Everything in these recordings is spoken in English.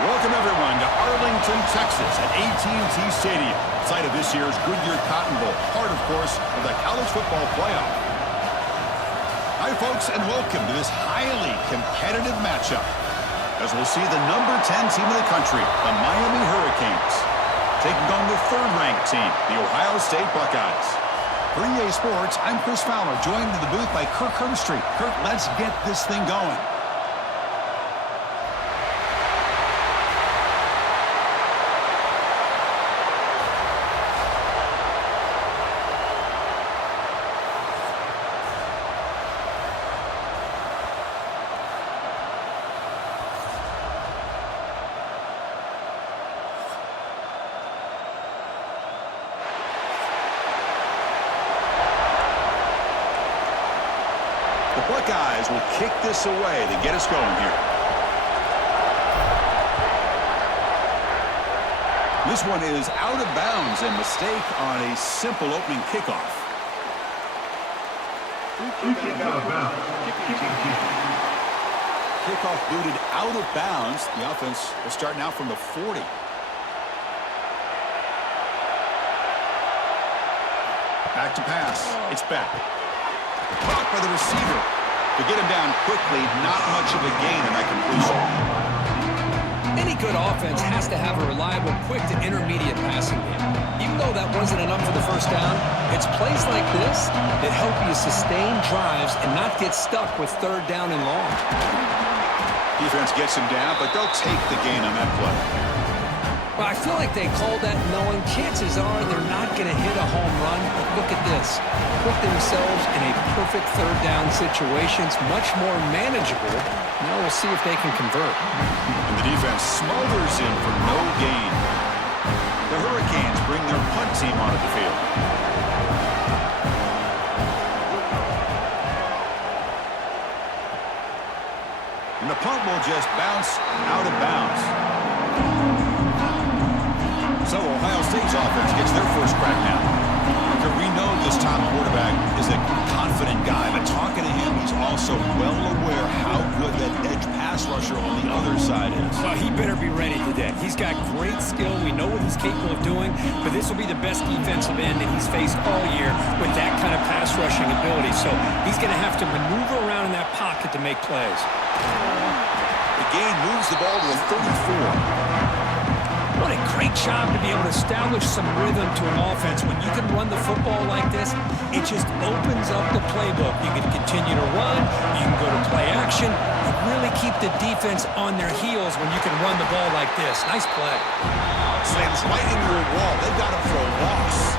Welcome, everyone, to Arlington, Texas at AT&T Stadium, site of this year's Goodyear Cotton Bowl, part, of course, of the college football playoff. Hi, folks, and welcome to this highly competitive matchup, as we'll see the number 10 team in the country, the Miami Hurricanes, taking on the third-ranked team, the Ohio State Buckeyes. For EA Sports, I'm Chris Fowler, joined in the booth by Kirk Herbstreit. Kirk, let's get this thing going. The Buckeyes will kick this away to get us going here. This one is out of bounds, a mistake on a simple opening kickoff. Kickoff booted out of bounds. The offense will start now from the 40. Back to pass. It's back. Caught by the receiver. To get him down quickly, not much of a gain in that completion. Any good offense has to have a reliable, quick to intermediate passing game. Even though that wasn't enough for the first down, it's plays like this that help you sustain drives and not get stuck with third down and long. Defense gets him down, but they'll take the gain on that play. Well, I feel like they called that knowing chances are they're not going to hit a home run. But look at this. Put themselves in a perfect third down situation. It's much more manageable. Now we'll see if they can convert. And the defense smothers in for no gain. The Hurricanes bring their punt team onto the field. And the punt will just bounce out of bounds. So Ohio State's offense gets their first crack now. We know this top quarterback is a confident guy, but talking to him, he's also well aware how good that edge pass rusher on the other side is. Well, he better be ready today. He's got great skill. We know what he's capable of doing, but this will be the best defensive end that he's faced all year with that kind of pass rushing ability. So he's going to have to maneuver around in that pocket to make plays. The gain moves the ball to the 34. What a great job to be able to establish some rhythm to an offense. When you can run the football like this, it just opens up the playbook. You can continue to run. You can go to play action. You really keep the defense on their heels when you can run the ball like this. Nice play. Slams right into a wall. They've got him for a loss.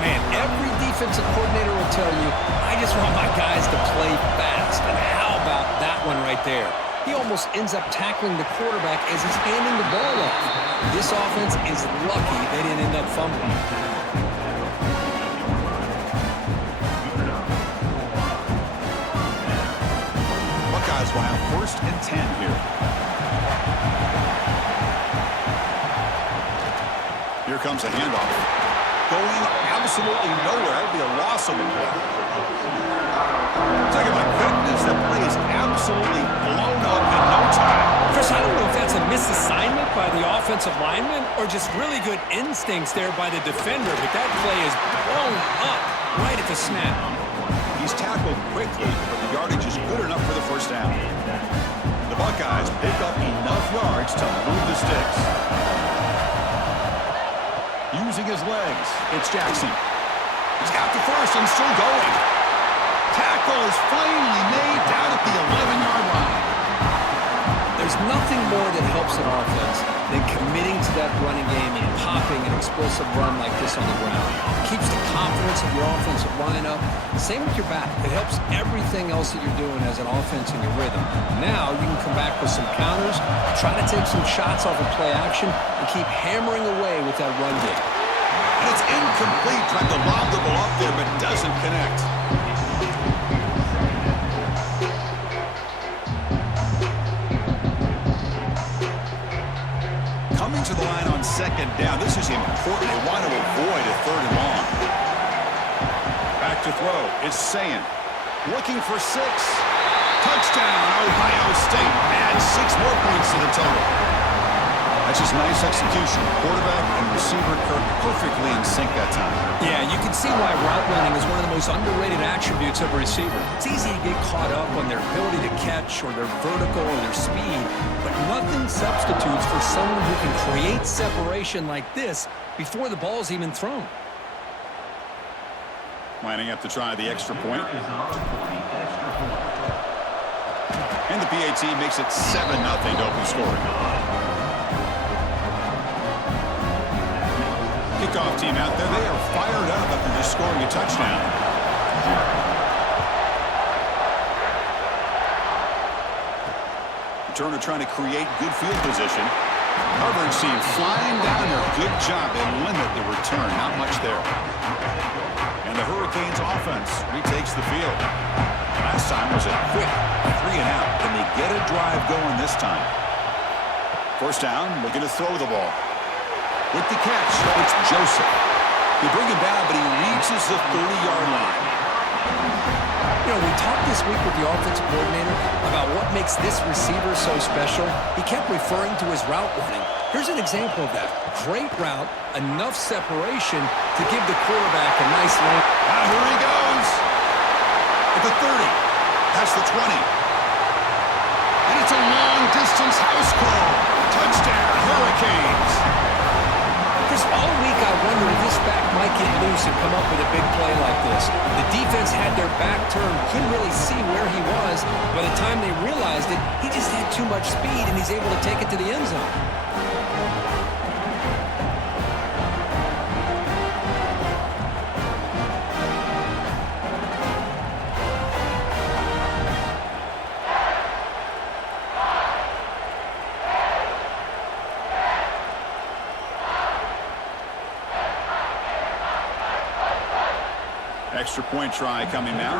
Man, every defensive coordinator will tell you, I just want my guys to play fast. And how about that one right there? He almost ends up tackling the quarterback as he's handing the ball off. This offense is lucky they didn't end up fumbling. Buckeyes will have first and 10 here. Here comes a handoff. Going absolutely nowhere. That would be a loss of the play. Talking about goodness, that play is absolutely blown up in no time. Chris, I don't know if that's a misassignment by the offensive lineman or just really good instincts there by the defender, but that play is blown up right at the snap. He's tackled quickly, but the yardage is good enough for the first down. The Buckeyes pick up enough yards to move the sticks. Using his legs, it's Jackson. He's got the first and still going. Tackle is finally made down at the 11-yard line. There's nothing more that helps an offense than committing to that running game and popping an explosive run like this on the ground. It keeps the confidence of your offensive line up. Same with your back. It helps everything else that you're doing as an offense in your rhythm. Now you can come back with some counters, try to take some shots off of play action, and keep hammering away with that run game. And it's incomplete, trying to lob the ball up there, but doesn't connect. Coming to the line on second down. This is important. They want to avoid a third and long. Back to throw. It's Sayin. Looking for 6. Touchdown, Ohio State. Add 6 more points to the This is nice execution. Quarterback and receiver Kirk perfectly in sync that time. Yeah, you can see why route running is one of the most underrated attributes of a receiver. It's easy to get caught up on their ability to catch or their vertical or their speed, but nothing substitutes for someone who can create separation like this before the ball's even thrown. Lining up to try the extra point. And the PAT makes it 7-0 to open scoring. Kickoff team out there. They are fired up after just scoring a touchdown. Returner trying to create good field position. Coverage team flying down there. Good job. They limit the return. Not much there. And the Hurricanes offense retakes the field. Last time was a quick 3-and-out. Can they get a drive going this time? First down, looking to throw the ball. With the catch, it's Joseph. They bring him down, but he reaches the 30-yard line. You know, we talked this week with the offensive coordinator about what makes this receiver so special. He kept referring to his route running. Here's an example of that. Great route, enough separation to give the quarterback a nice length. Here he goes. At the 30, past the 20. And it's a long-distance house call. Touchdown, Hurricanes. Chris, all week I wondered if this back might get loose and come up with a big play like this. The defense had their back turned, couldn't really see where he was. By the time they realized it, he just had too much speed, and he's able to take it to the end zone. Extra point try coming now.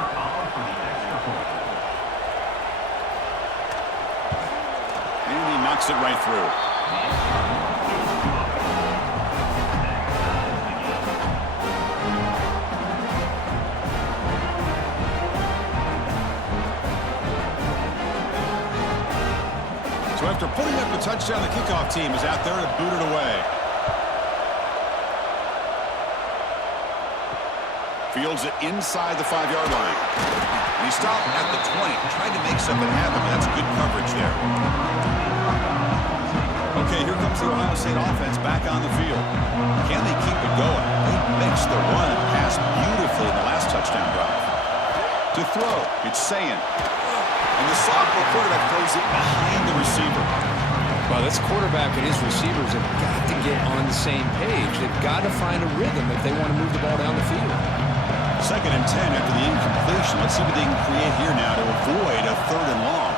And he knocks it right through. So after putting up a touchdown, the kickoff team is out there to boot it away. Fields it inside the 5-yard line. And he stopped at the 20, trying to make something happen, but that's good coverage there. Okay, here comes the Ohio State offense back on the field. Can they keep it going? They mixed the run and pass beautifully in the last touchdown drive. To throw, it's Sayin. And the sophomore quarterback throws it behind the receiver. Well, this quarterback and his receivers have got to get on the same page. They've got to find a rhythm if they want to move the ball down the field. 2nd and 10 after the incompletion. Let's see what they can create here now to avoid a 3rd and long.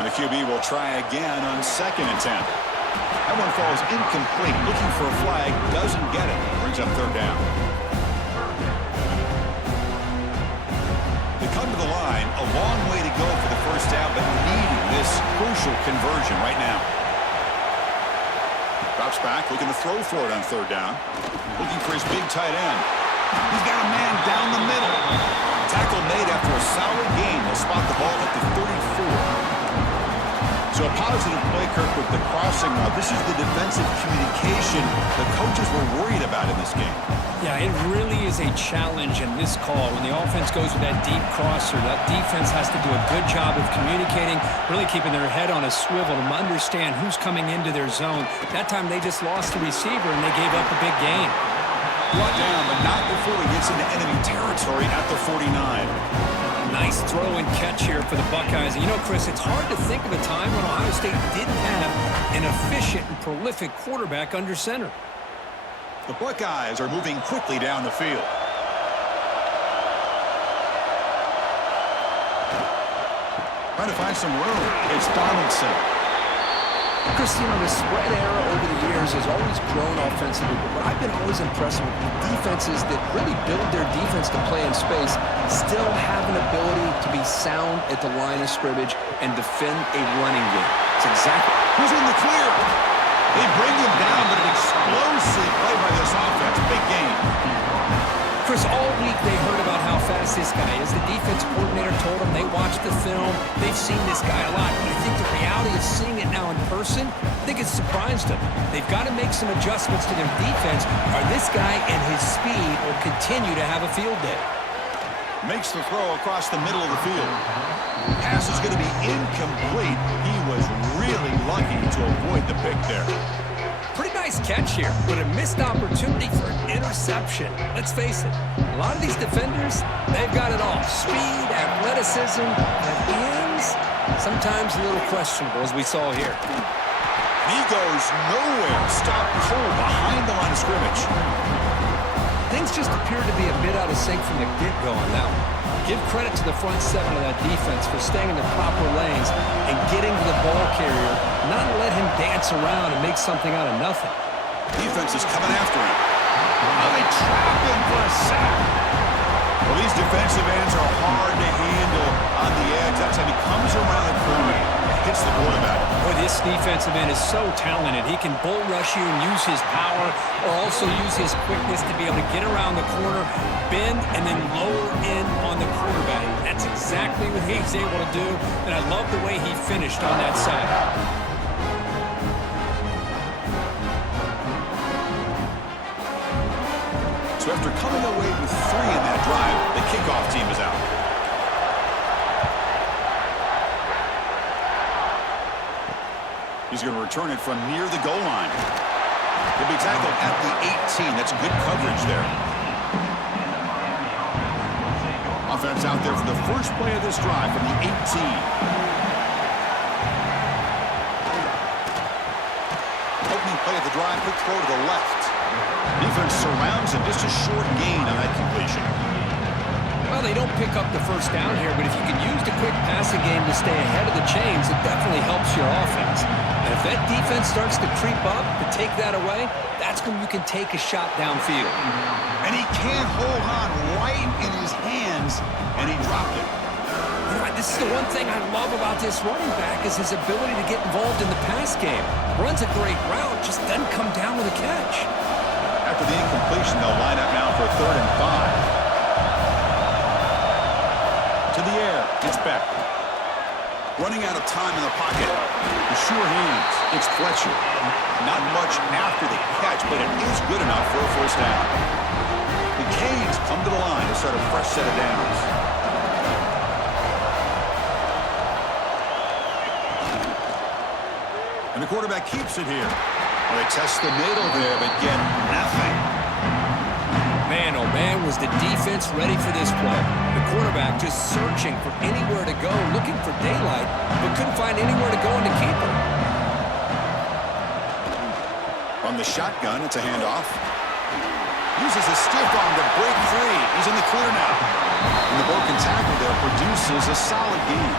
And the QB will try again on 2nd and 10. That one falls incomplete. Looking for a flag. Doesn't get it. Brings up 3rd down. They come to the line. A long way to go for the first down, but needing this crucial conversion right now. Drops back. Looking to throw for it on 3rd down. Looking for his big tight end. He's got a man down the middle. Tackle made after a solid gain. They'll spot the ball at the 34. So a positive play, Kirk, with the crossing route. This is the defensive communication the coaches were worried about in this game. Yeah, it really is a challenge in this call. When the offense goes with that deep crosser, that defense has to do a good job of communicating, really keeping their head on a swivel to understand who's coming into their zone. That time they just lost the receiver and they gave up a big gain. Brought down, but not before he gets into enemy territory at the 49. Nice throw and catch here for the Buckeyes. And you know, Chris, it's hard to think of a time when Ohio State didn't have an efficient and prolific quarterback under center. The Buckeyes are moving quickly down the field. Trying to find some room. It's Donaldson. Chris, you know, the spread era over the years has always grown offensively, but I've been always impressed with the defenses that really build their defense to play in space, still have an ability to be sound at the line of scrimmage and defend a running game. It's exactly. Who's in the clear? They bring him down, but an explosive play by this offense. Big game. Chris, all week they heard about how fast this guy is. The defense coordinator told them they watched the film. They've seen this guy a lot. But I think the reality of seeing it now in person, I think it's surprised them. They've got to make some adjustments to their defense, or this guy and his speed will continue to have a field day. Makes the throw across the middle of the field. Pass is going to be incomplete. He was really lucky to avoid the pick there. Pretty nice catch here, but a missed opportunity for an interception. Let's face it, a lot of these defenders, they've got it all. Speed, athleticism, but hands, sometimes a little questionable, as we saw here. He goes nowhere. Stopped cold behind the line of scrimmage. Things just appear to be a bit out of sync from the get-go on that one. Give credit to the front seven of that defense for staying in the proper lanes and getting to the ball carrier, not let him dance around and make something out of nothing. Defense is coming after him. Now they trap him for a sack. Well, these defensive ends are hard to handle on the edge. That's how he comes around the corner, hits the quarterback. Boy, this defensive end is so talented. He can bull rush you and use his power, or also use his quickness to be able to get around the corner, bend, and then lower in on the quarterback. That's exactly what he's able to do, and I love the way he finished on that sack. So after coming away with 3 in that drive, the kickoff team is out. He's going to return it from near the goal line. He'll be tackled at the 18. That's good coverage there. Offense out there for the first play of this drive from the 18. Opening play of the drive, quick throw to the left. Defense surrounds him, just a short gain on that completion. Well, they don't pick up the first down here, but if you can use the quick passing game to stay ahead of the chains, it definitely helps your offense. And if that defense starts to creep up to take that away, that's when you can take a shot downfield. And he can't hold on right in his hands, and he dropped it. You know, this is the one thing I love about this running back is his ability to get involved in the pass game. Runs a great route, just doesn't come down with a catch. After the incompletion, they'll line up now for 3rd and 5. To the air, it's Beck. Running out of time in the pocket. The sure hands, it's Fletcher. Not much after the catch, but it is good enough for a first down. The Canes come to the line to start a fresh set of downs. And the quarterback keeps it here. Well, they test the middle there, but get nothing. Man, oh man, was the defense ready for this play. The quarterback just searching for anywhere to go, looking for daylight, but couldn't find anywhere to go in the keeper. On the shotgun, it's a handoff. Uses a stiff arm to break free. He's in the clear now. And the broken tackle there produces a solid gain.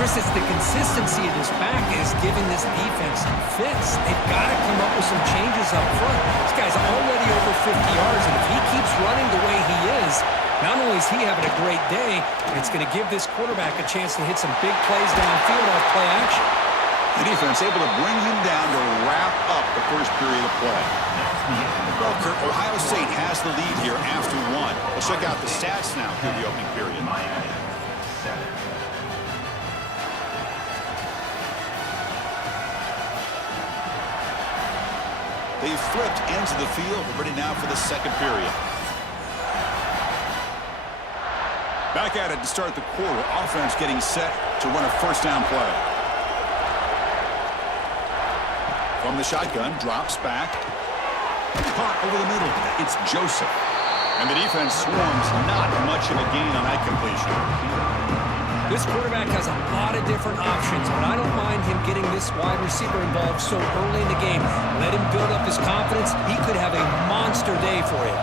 Chris, it's the consistency of this back is giving this defense some fits. They've got to come up with some changes up front. This guy's already over 50 yards, and if he keeps running the way he is, not only is he having a great day, it's going to give this quarterback a chance to hit some big plays downfield off play action. The defense able to bring him down to wrap up the first period of play. Well, Kurt, Ohio State has the lead here after 1. Let's check out the stats now through the opening period. They've flipped ends of the field, ready now for the second period. Back at it to start the quarter. Offense getting set to run a first down play. From the shotgun, drops back. Caught over the middle. It's Joseph. And the defense swarms, not much of a gain on that completion. This quarterback has a lot of different options, but I don't mind him getting this wide receiver involved so early in the game. Let him build up his confidence. He could have a monster day for him.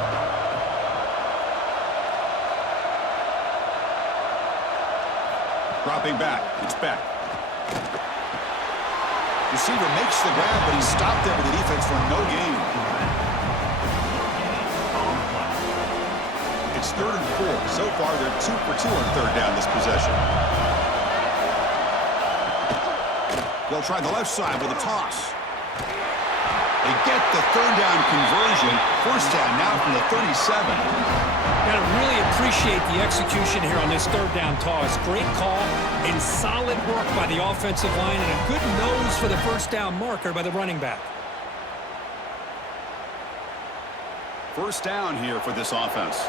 Dropping back. It's back. Receiver makes the grab, but he's stopped there with the defense for no gain. It's 3rd and 4. So far, they're 2 for 2 on 3rd down this possession. They'll try the left side with a toss. They get the third down conversion. First down now from the 37. Got to really appreciate the execution here on this third down toss. Great call and solid work by the offensive line and a good nose for the first down marker by the running back. First down here for this offense.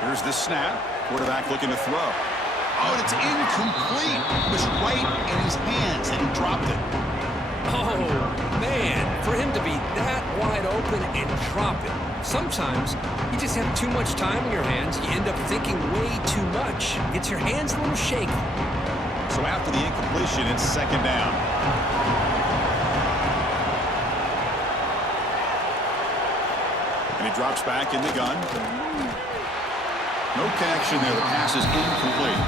Here's the snap. Quarterback looking to throw. Oh, and it's incomplete. It was right in his hands, and he dropped it. Oh, man, for him to be that wide open and drop it. Sometimes you just have too much time in your hands. You end up thinking way too much. Gets your hands a little shaky. So after the incompletion, it's second down. And he drops back in the gun. No connection there. The pass is incomplete.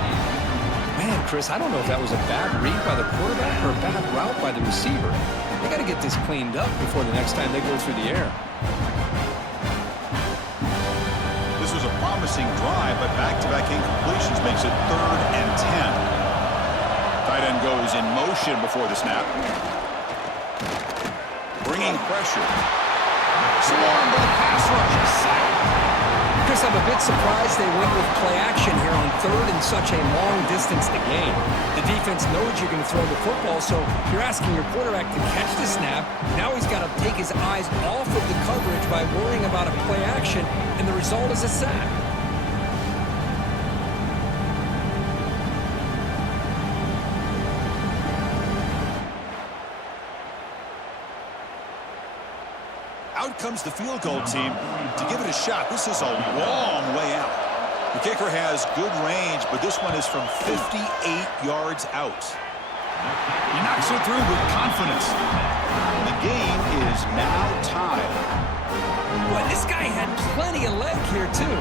Man, Chris, I don't know if that was a bad read by the quarterback or a bad route by the receiver. They got to get this cleaned up before the next time they go through the air. This was a promising drive, but back-to-back incompletions makes it 3rd and 10. Tight end goes in motion before the snap. Bringing pressure. Swarmed by the pass rush. Sack. Chris, I'm a bit surprised they went with play action here on third in such a long distance to gain. The defense knows you're going to throw the football, so you're asking your quarterback to catch the snap. Now he's got to take his eyes off of the coverage by worrying about a play action, and the result is a sack. Out comes the field goal team to give it a shot. This is a long way out. The kicker has good range, but this one is from 58 yards out. He knocks it through with confidence. And the game is now tied. Boy, this guy had plenty of leg here, too.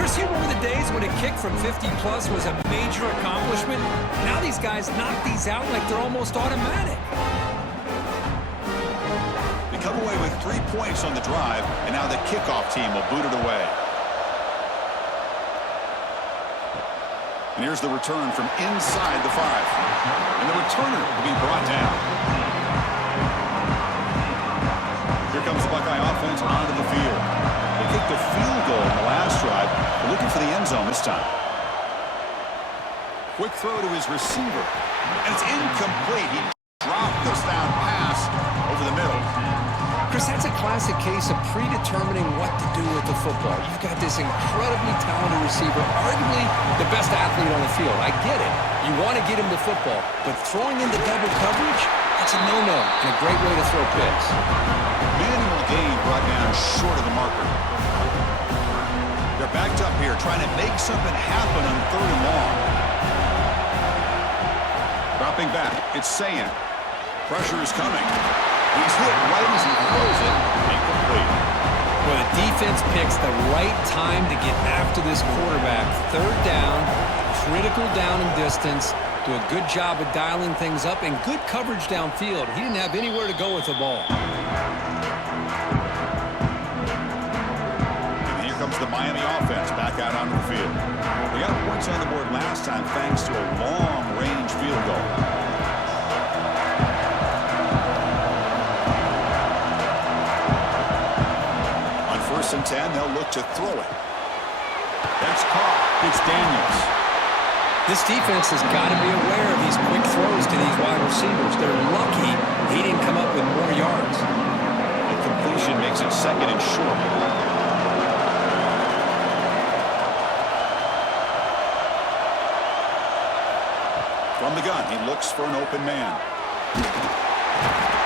Chris, you remember the days when a kick from 50-plus was a major accomplishment? Now these guys knock these out like they're almost automatic. Come away with 3 points on the drive, and now the kickoff team will boot it away. And here's the return from inside the 5. And the returner will be brought down. Here comes the Buckeye offense onto the field. They kicked a field goal in the last drive. They're looking for the end zone this time. Quick throw to his receiver. And it's incomplete. He dropped this down pass over the middle. Chris, that's a classic case of predetermining what to do with the football. You've got this incredibly talented receiver, arguably the best athlete on the field. I get it. You want to get him the football, but throwing into double coverage, that's a no-no and a great way to throw picks. Minimal gain brought down short of the marker. They're backed up here trying to make something happen on 3rd and long. Dropping back, it's Sayan. Pressure is coming. He's hit right as he throws it. Incomplete. Well, the defense picks the right time to get after this quarterback. 3rd down, critical down in distance. Do a good job of dialing things up and good coverage downfield. He didn't have anywhere to go with the ball. And here comes the Miami offense back out onto the field. They got points on the board last time thanks to a long-range field goal. First and 10, they'll look to throw it. That's caught. It's Daniels. This defense has got to be aware of these quick throws to these wide receivers. They're lucky he didn't come up with more yards. The completion makes it 2nd and short. From the gun, he looks for an open man.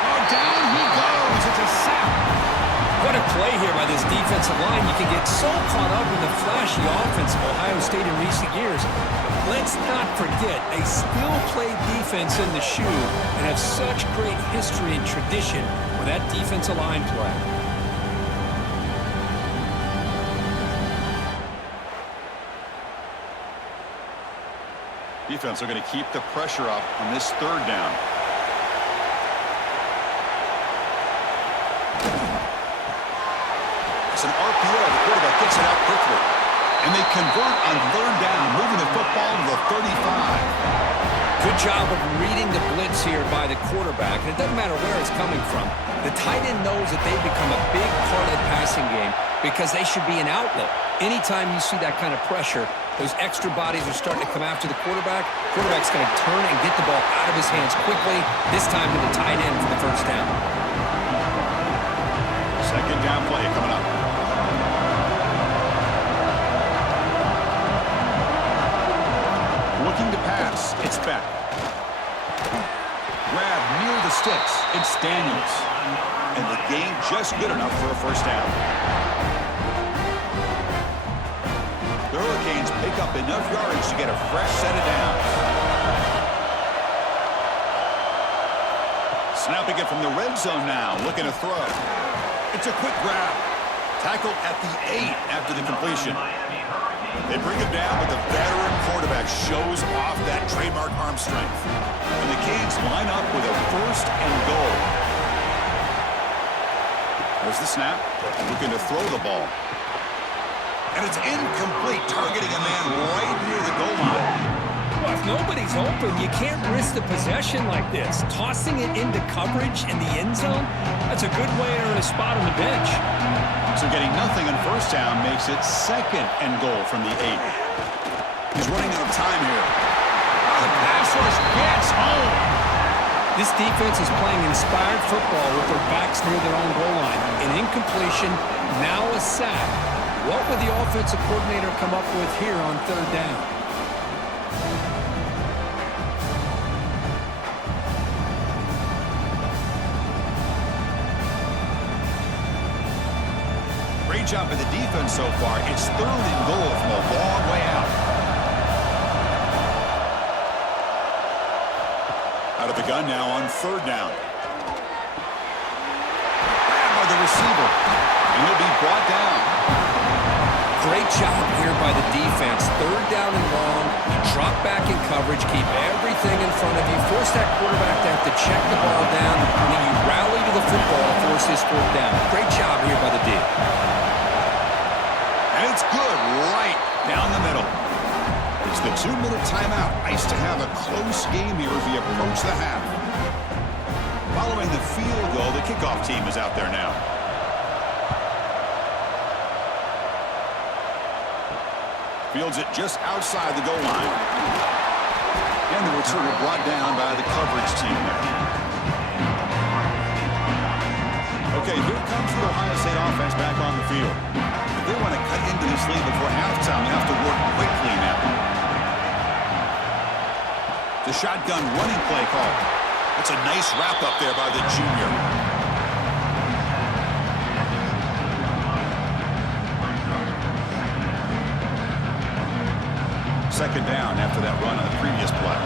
Oh, down he goes. It's a sack. What a play here by this defensive line. You can get so caught up in the flashy offense of Ohio State in recent years. But let's not forget, they still play defense in the shoe and have such great history and tradition with that defensive line play. Defense are going to keep the pressure up on this 3rd down. It's an RPO. The quarterback gets it out quickly. And they convert on 3rd down, moving the football to the 35. Good job of reading the blitz here by the quarterback. And it doesn't matter where it's coming from. The tight end knows that they've become a big part of the passing game because they should be an outlet. Anytime you see that kind of pressure, those extra bodies are starting to come after the quarterback. Quarterback's going to turn and get the ball out of his hands quickly, this time to the tight end for the first down. Second down play coming up. Looking to pass. It's back. Grab near the sticks. It's Daniels. And the gain just good enough for a first down. The Hurricanes pick up enough yardage to get a fresh set of downs. Snapping it from the red zone now. Looking to throw. It's a quick grab. Tackled at the 8 after the completion. They bring him down, but the veteran quarterback shows off that trademark arm strength. And the Canes line up with a first and goal. There's the snap. Looking to throw the ball. And it's incomplete, targeting a man right near the goal line. Well, if nobody's open, you can't risk the possession like this. Tossing it into coverage in the end zone, that's a good way to earn a spot on the bench. So getting nothing on first down makes it second and goal from the 8. He's running out of time here. The pass rush gets home. This defense is playing inspired football with their backs near their own goal line. An incompletion, now a sack. What would the offensive coordinator come up with here on third down? Great job by the defense so far. It's third and goal from a long way out. Out of the gun now on third down. Grabbed by the receiver. And he'll be brought down. Great job here by the defense. Third down and long. You drop back in coverage, keep everything in front of you, force that quarterback to have to check the ball down, and then you rally to the football and force this fourth down. Great job here by the D. And it's good right down the middle. It's the 2-minute timeout. Nice to have a close game here as we approach the half. Following the field goal, the kickoff team is out there now. Fields it just outside the goal line. And the returner brought down by the coverage team there. Okay, here comes the Ohio State offense back on the field. If they want to cut into this lead before halftime, they have to work quickly now. The shotgun running play call. That's a nice wrap up there by the junior. Second down after that run on the previous play.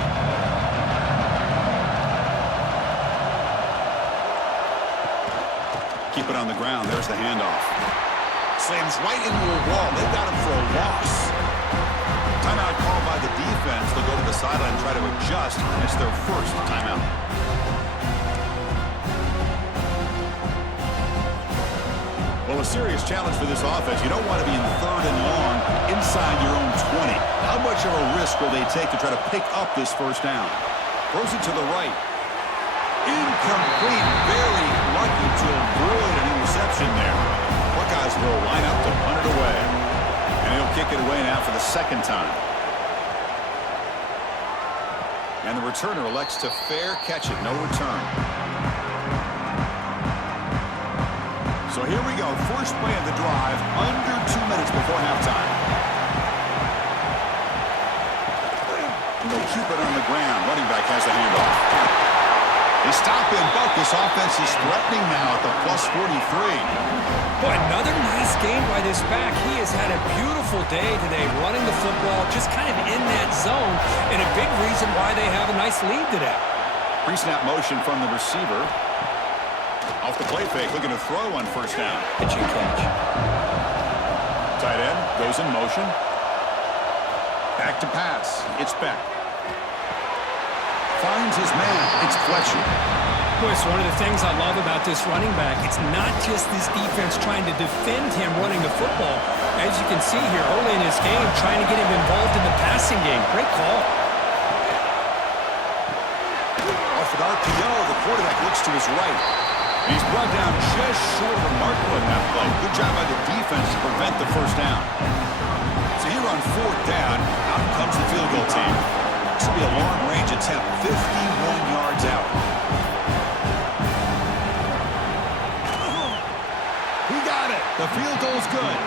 Keep it on the ground. There's the handoff. Slams right into a wall. They've got him for a loss. Timeout called by the defense. They'll go to the sideline and try to adjust. It's their first timeout. Well, a serious challenge for this offense. You don't want to be in third and long inside your own 20. How much of a risk will they take to try to pick up this first down? Throws it to the right. Incomplete. Very lucky to avoid an interception there. Buckeyes will line up to punt it away. And he'll kick it away now for the second time. And the returner elects to fair catch it. No return. So here we go. First play of the drive. Under 2 minutes before halftime. They'll keep it on the ground. Running back has the handoff. They stop him, but this offense is threatening now at the plus 43. Boy, another nice game by this back. He has had a beautiful day today running the football, just kind of in that zone, and a big reason why they have a nice lead today. Pre-snap motion from the receiver. Off the play fake, looking to throw on first down. Pitch and catch. Tight end goes in motion. Back to pass. It's back. Finds his man. It's Fletcher. Boy, it's one of the things I love about this running back. It's not just this defense trying to defend him running the football. As you can see here early in this game, trying to get him involved in the passing game. Great call. with RPO. The quarterback looks to his right. He's brought down just short of the mark on that play. Good job by the defense to prevent the first down. So here on fourth down, out comes the field goal team. This will be a long-range attempt, 51 yards out. He got it. The field goal's good.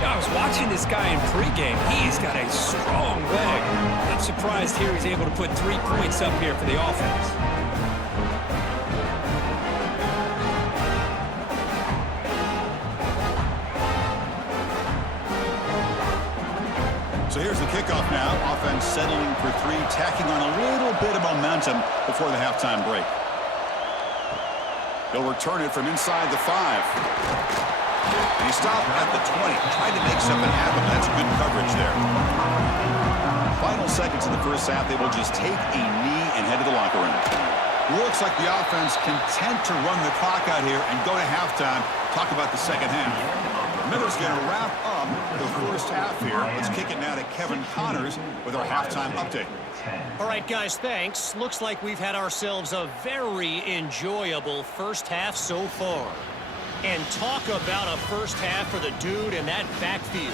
I was watching this guy in pregame. He's got a strong leg. I'm surprised here he's able to put 3 points up here for the offense. So here's the kickoff now. Offense settling for 3, tacking on a little bit of momentum before the halftime break. He'll return it from inside the 5. And he stopped at the 20, trying to make something happen. That's good coverage there. Final seconds in the first half, they will just take a knee and head to the locker room. Looks like the offense content to run the clock out here and go to halftime. Talk about the second half. Miller's going to wrap up the first half here. Let's kick it now to Kevin Connors with our halftime update. All right, guys, thanks. Looks like we've had ourselves a very enjoyable first half so far. And talk about a first half for the dude in that backfield.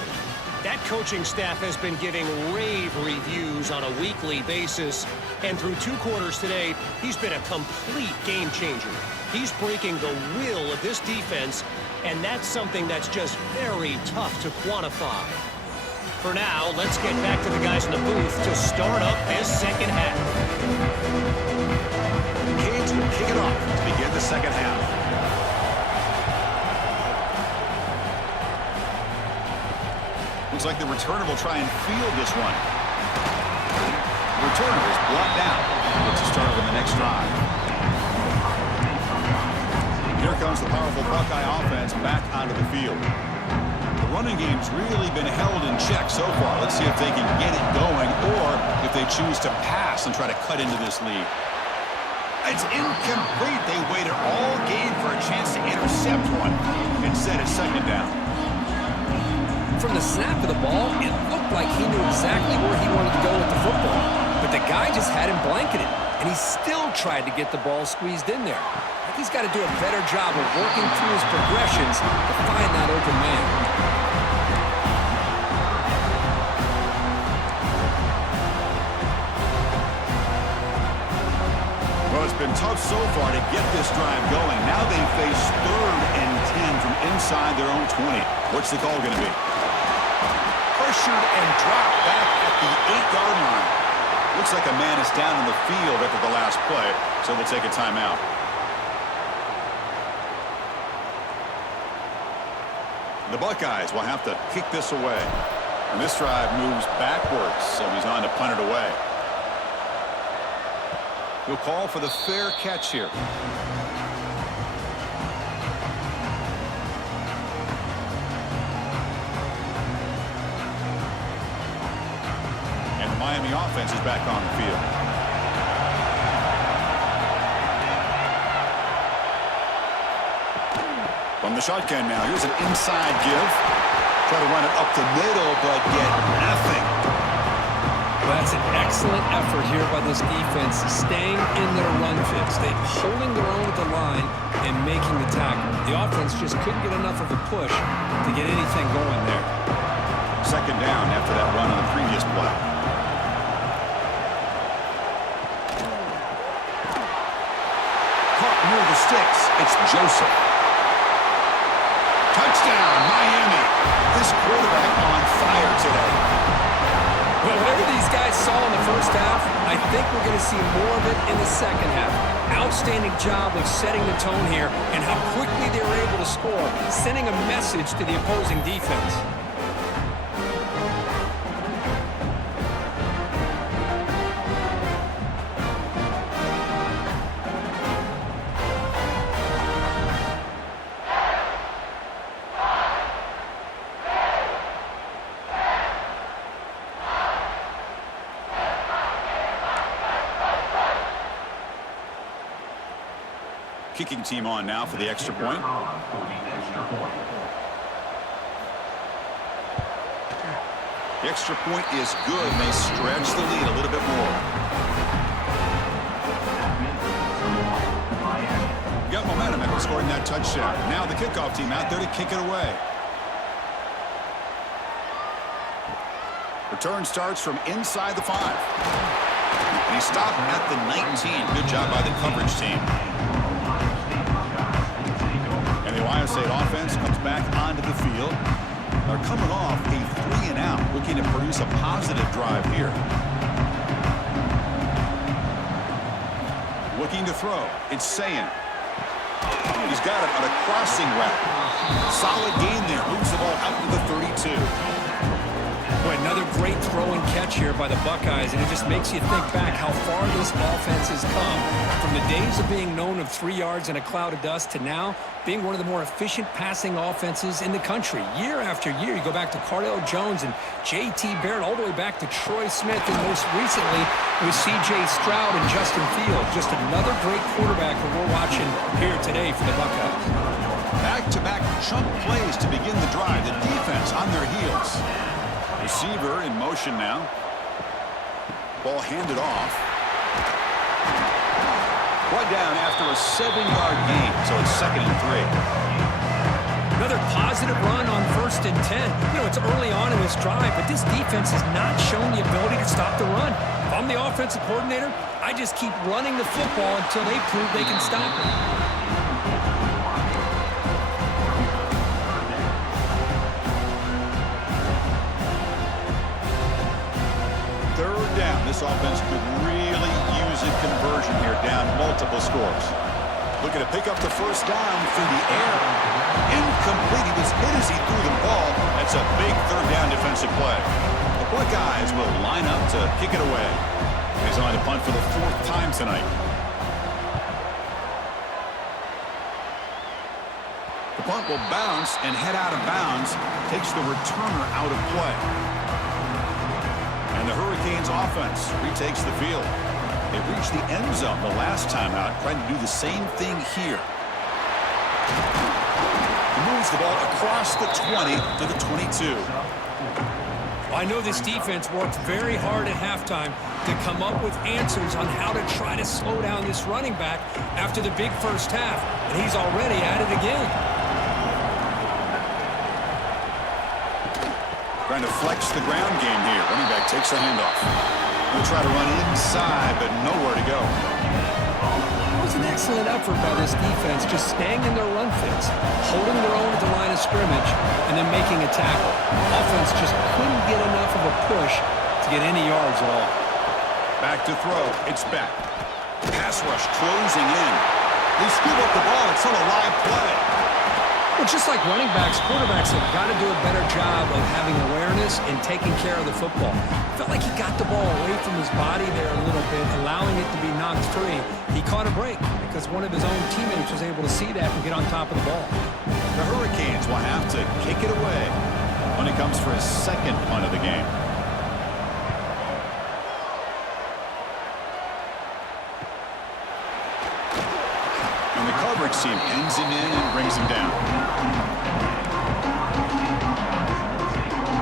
That coaching staff has been giving rave reviews on a weekly basis. And through 2 quarters today, he's been a complete game changer. He's breaking the will of this defense, and that's something that's just very tough to quantify. For now, let's get back to the guys in the booth to start up this second half. Canes will kick it off to begin the second half. Looks like the returner will try and field this one. The returner is blocked out. Gets us started on the next drive. Here comes the powerful Buckeye offense back onto the field. The running game's really been held in check so far. Let's see if they can get it going or if they choose to pass and try to cut into this lead. It's incomplete. They waited all game for a chance to intercept one. Instead, it's second down. From the snap of the ball, it looked like he knew exactly where he wanted to go with the football. But the guy just had him blanketed, and he still tried to get the ball squeezed in there. I think he's got to do a better job of working through his progressions to find that open man. Well, it's been tough so far to get this drive going. Now they face 3rd and 10 from inside their own 20. What's the call going to be? Pressured and dropped back at the 8-yard line. Looks like a man is down in the field after the last play, so we'll take a timeout. The Buckeyes will have to kick this away. And this drive moves backwards, so he's on to punt it away. He'll call for the fair catch here. And the Miami offense is back on the field. From the shotgun now, here's an inside give. Try to run it up the middle, but get nothing. Well, that's an excellent effort here by this defense, staying in their run fix. They're holding their own at the line and making the tackle. The offense just couldn't get enough of a push to get anything going there. Second down after that run on the previous play. Caught near the sticks. It's Joseph. Touchdown, Miami. This quarterback on fire today. Well, whatever these guys saw in the first half, I think we're going to see more of it in the second half. Outstanding job of setting the tone here and how quickly they were able to score, sending a message to the opposing defense. Kicking team on now for the extra point. The extra point is good, and they stretch the lead a little bit more. got momentum after scoring that touchdown. Now the kickoff team out there to kick it away. Return starts from inside the 5. And he stopped at the 19. Good job by the coverage team. And the Ohio State offense comes back onto the field. They're coming off a 3-and-out, looking to produce a positive drive here. Looking to throw. It's Sayin. He's got it on a crossing route. Solid gain there. Moves the ball out to the 32. Boy, another great throw and catch here by the Buckeyes, and it just makes you think back how far this offense has come from the days of being known of 3 yards in a cloud of dust to now being one of the more efficient passing offenses in the country. Year after year, you go back to Cardale Jones and J.T. Barrett, all the way back to Troy Smith, and most recently with C.J. Stroud and Justin Fields. Just another great quarterback that we're watching here today for the Buckeyes. Back-to-back chunk plays to begin the drive. The defense on their heels. Receiver in motion now. Ball handed off. Brought down after a 7-yard gain, so it's 2nd and 3. Another positive run on 1st and 10. You know, it's early on in this drive, but this defense has not shown the ability to stop the run. If I'm the offensive coordinator, I just keep running the football until they prove they can stop it. This offense could really use a conversion here, down multiple scores. Looking to pick up the first down through the air. Incomplete. He was hit as he threw the ball. That's a big 3rd down defensive play. The Buckeyes will line up to kick it away. He's on to punt for the 4th time tonight. The punt will bounce and head out of bounds. Takes the returner out of play. And the Hurricanes offense retakes the field. They reached the end zone the last time out, trying to do the same thing here. He moves the ball across the 20 to the 22. I know this defense worked very hard at halftime to come up with answers on how to try to slow down this running back after the big first half, and he's already at it again. Trying to flex the ground game here. Running back takes a handoff. He'll try to run inside, but nowhere to go. It was an excellent effort by this defense, just staying in their run fits, holding their own at the line of scrimmage, and then making a tackle. Offense just couldn't get enough of a push to get any yards at all. Back to throw. It's back. Pass rush closing in. They scoop up the ball. It's still a live play. Well, just like running backs, quarterbacks have got to do a better job of having awareness and taking care of the football. Felt like he got the ball away from his body there a little bit, allowing it to be knocked free. He caught a break because one of his own teammates was able to see that and get on top of the ball. The Hurricanes will have to kick it away when it comes for his 2nd punt of the game. Coverage team pins him in and brings him down.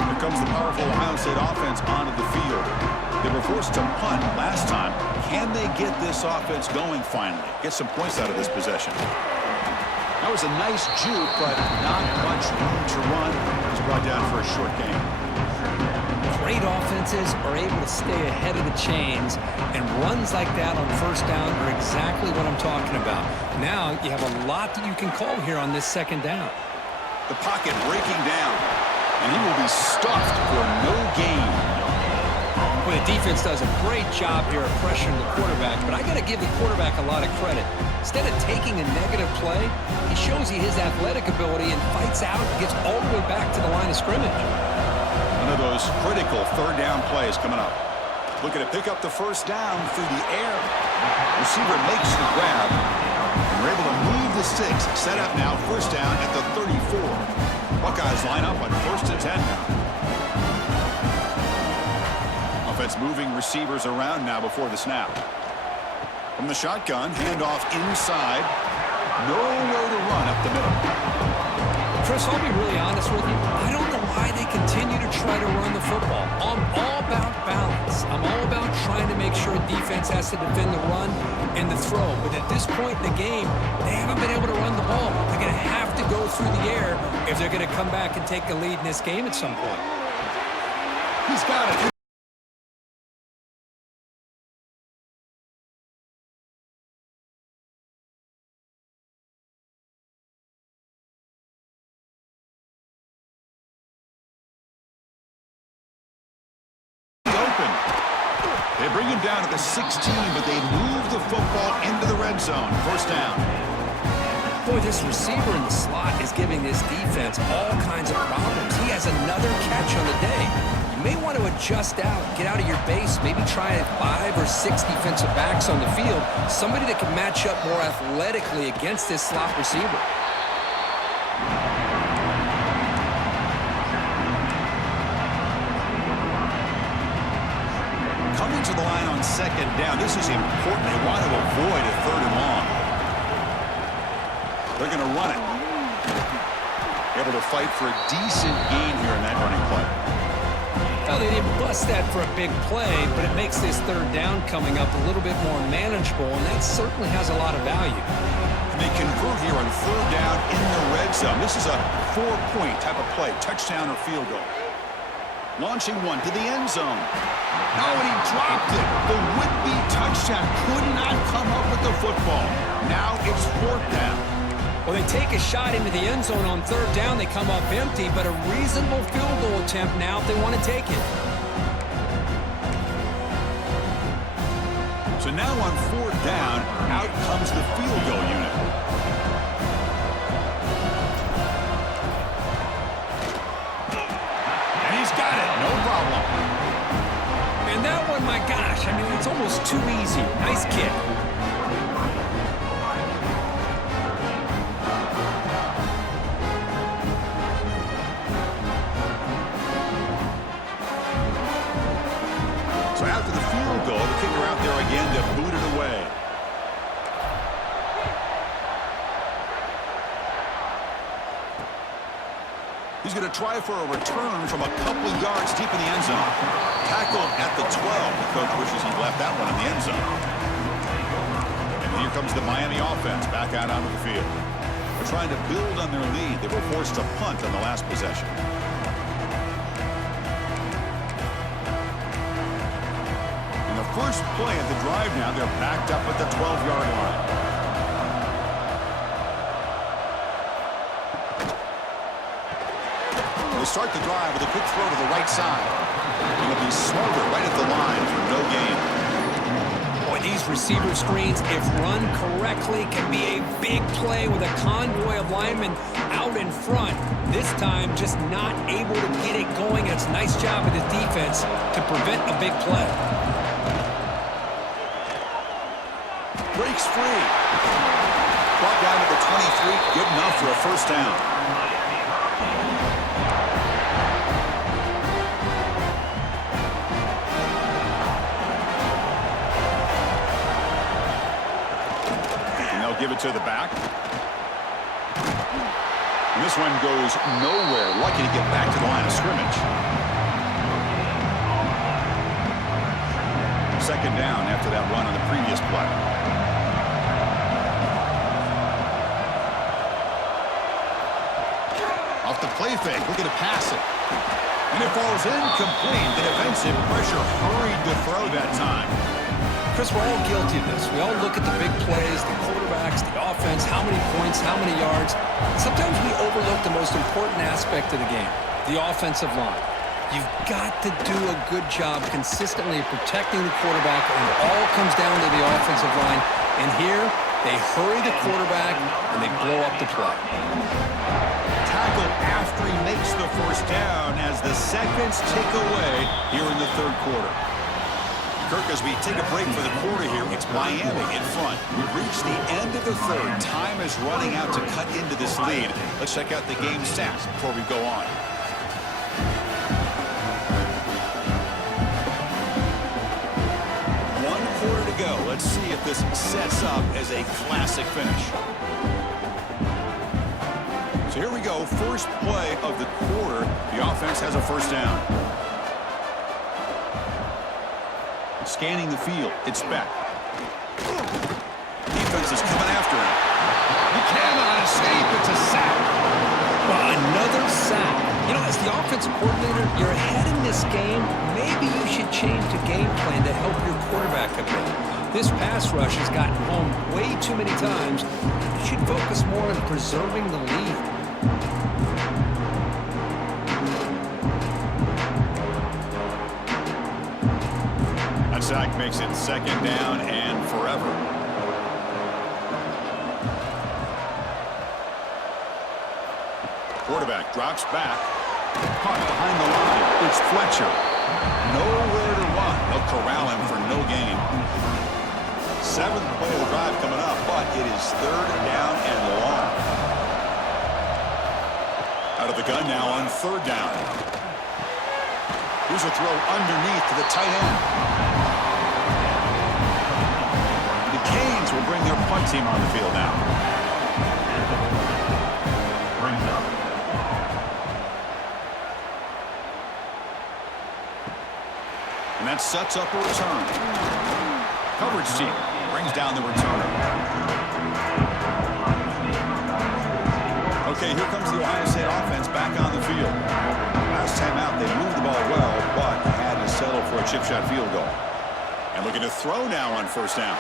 Here comes the powerful Ohio State offense onto the field. They were forced to punt last time. Can they get this offense going finally? Get some points out of this possession. That was a nice juke, but not much room to run. He was brought down for a short gain. Great offenses are able to stay ahead of the chains, and runs like that on 1st down are exactly what I'm talking about. Now you have a lot that you can call here on this 2nd down. The pocket breaking down, and he will be stuffed for no gain. Well, the defense does a great job here of pressuring the quarterback, but I got to give the quarterback a lot of credit. Instead of taking a negative play, he shows you his athletic ability and fights out and gets all the way back to the line of scrimmage. One of those critical 3rd down plays coming up. Looking to pick up the first down through the air. Receiver makes the grab. And we're able to move the sticks. Set up now, first down at the 34. Buckeyes line up on 1st and 10 now. Offense moving receivers around now before the snap. From the shotgun, handoff inside. Nowhere to run up the middle. Chris, I'll be really honest with you. I don't know why they continue to try to run the football. I'm all about balance. I'm all about trying to make sure defense has to defend the run and the throw. But at this point in the game, they haven't been able to run the ball. They're going to have to go through the air if they're going to come back and take the lead in this game at some point. He's got it. They bring him down to the 16, but they move the football into the red zone. First down. Boy, this receiver in the slot is giving this defense all kinds of problems. He has another catch on the day. You may want to adjust out, get out of your base, maybe try 5 or 6 defensive backs on the field, somebody that can match up more athletically against this slot receiver. Coming to the line on second down. This is important. They want to avoid a third and long. They're going to run it. Able to fight for a decent gain here in that running play. Well, they didn't bust that for a big play, but it makes this third down coming up a little bit more manageable, and that certainly has a lot of value. And they convert here on third down in the red zone. This is a 4-point type of play, touchdown or field goal. Launching one to the end zone. Oh, and he dropped it. The would-be touchdown could not come up with the football. Now it's fourth down. Well, they take a shot into the end zone on third down. They come up empty, but a reasonable field goal attempt now if they want to take it. So now on fourth down, out comes the field goal unit. And he's got it. No problem. And that one, my gosh, I mean, it's almost too easy. Nice kick. So after the field goal, the kicker out there again to boot it away. He's going to try for a return from a couple of yards deep in the end zone. Tackled at the 12. The coach wishes he left that one in the end zone. And here comes the Miami offense back out onto the field. They're trying to build on their lead. They were forced to punt on the last possession. In the first play of the drive now, they're backed up at the 12-yard line. They start the drive with a quick throw to the right side. It'll be smothered right at the line for no gain. Boy, these receiver screens, if run correctly, can be a big play with a convoy of linemen out in front. This time, just not able to get it going. It's a nice job of the defense to prevent a big play. Breaks free. Brought down to the 23. Good enough for a first down. Give it to the back. And this one goes nowhere. Lucky to get back to the line of scrimmage. Second down after that run on the previous play. Off the play fake, looking to pass it. And it falls incomplete. The defensive pressure hurried to throw that time. Chris, we're all guilty of this. We all look at the big plays, the quarterbacks, the offense, how many points, how many yards. Sometimes we overlook the most important aspect of the game, the offensive line. You've got to do a good job consistently protecting the quarterback, and it all comes down to the offensive line. And here, they hurry the quarterback, and they blow up the play. Tackle after he makes the first down as the seconds tick away here in the third quarter. Kirk, as we take a break for the quarter here, it's Miami in front. We've reached the end of the third. Time is running out to cut into this lead. Let's check out the game stats before we go on. One quarter to go. Let's see if this sets up as a classic finish. So here we go. First play of the quarter. The offense has a first down. Scanning the field. It's Beck. Defense is coming after him. He cannot escape. It's a sack. Well, another sack. You know, as the offensive coordinator, you're ahead in this game. Maybe you should change the game plan to help your quarterback a bit. This pass rush has gotten home way too many times. You should focus more on preserving the lead. That sack makes it 2nd down and forever. Quarterback drops back. Caught behind the line. It's Fletcher. Nowhere to run. They'll corral him for no gain. 7th play of the drive coming up, but it is 3rd down and long. Out of the gun now on 3rd down. Here's a throw underneath to the tight end. The Canes will bring their punt team on the field now. And that sets up a return. Coverage team brings down the returner. Okay, here comes the Ohio State offense back on the field. Last time out, they moved the ball well, but had to settle for a chip shot field goal. And looking to throw now on 1st down.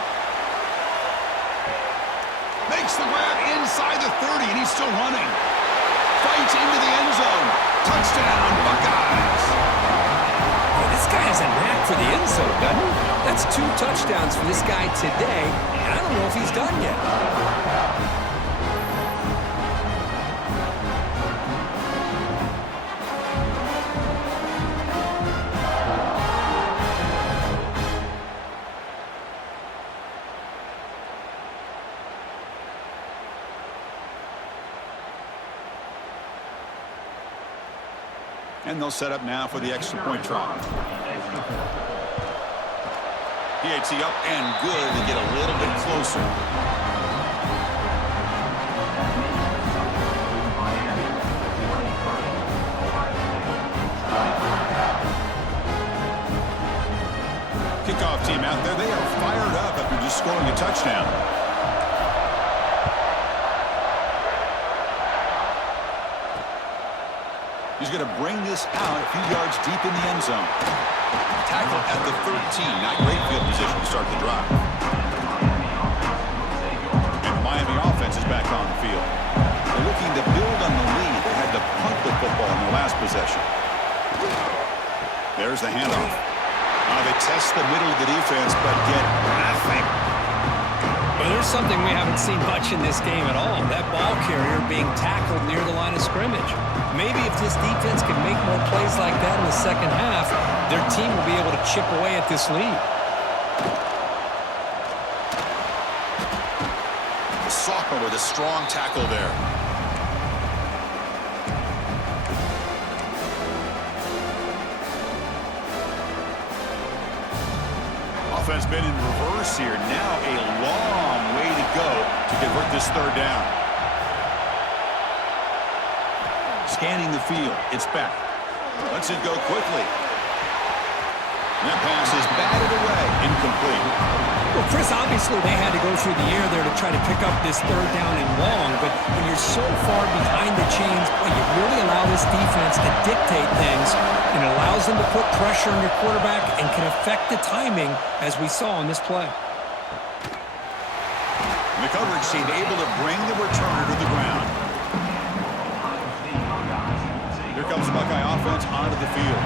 Makes the grab inside the 30, and he's still running. Fights into the end zone. Touchdown, Buckeyes. This guy has a knack for the end zone, doesn't he? That's 2 touchdowns for this guy today, and I don't know if he's done yet. And they'll set up now for the extra point try. PAT up and good to get a little bit closer. Kickoff team out there. They are fired up after just scoring a touchdown. He's going to bring this out a few yards deep in the end zone. Tackle at the 13. Not great field position to start the drive. And the Miami offense is back on the field. They're looking to build on the lead. They had to punt the football in the last possession. There's the handoff. They test the middle of the defense, but get nothing. Well, there's something we haven't seen much in this game at all. That ball carrier being tackled near the line of scrimmage. Maybe if this defense can make more plays like that in the 2nd half, their team will be able to chip away at this lead. Sophomore with a strong tackle there. Offense been in reverse here. Now a long way to go to convert this 3rd down. Scanning the field. It's back. Lets it go quickly. And that pass is batted away. Incomplete. Well, Chris, obviously they had to go through the air there to try to pick up this 3rd down and long, but when you're so far behind the chains, well, you really allow this defense to dictate things, and it allows them to put pressure on your quarterback and can affect the timing, as we saw on this play. The coverage team able to bring the returner to the ground. Here comes the Buckeye offense onto the field.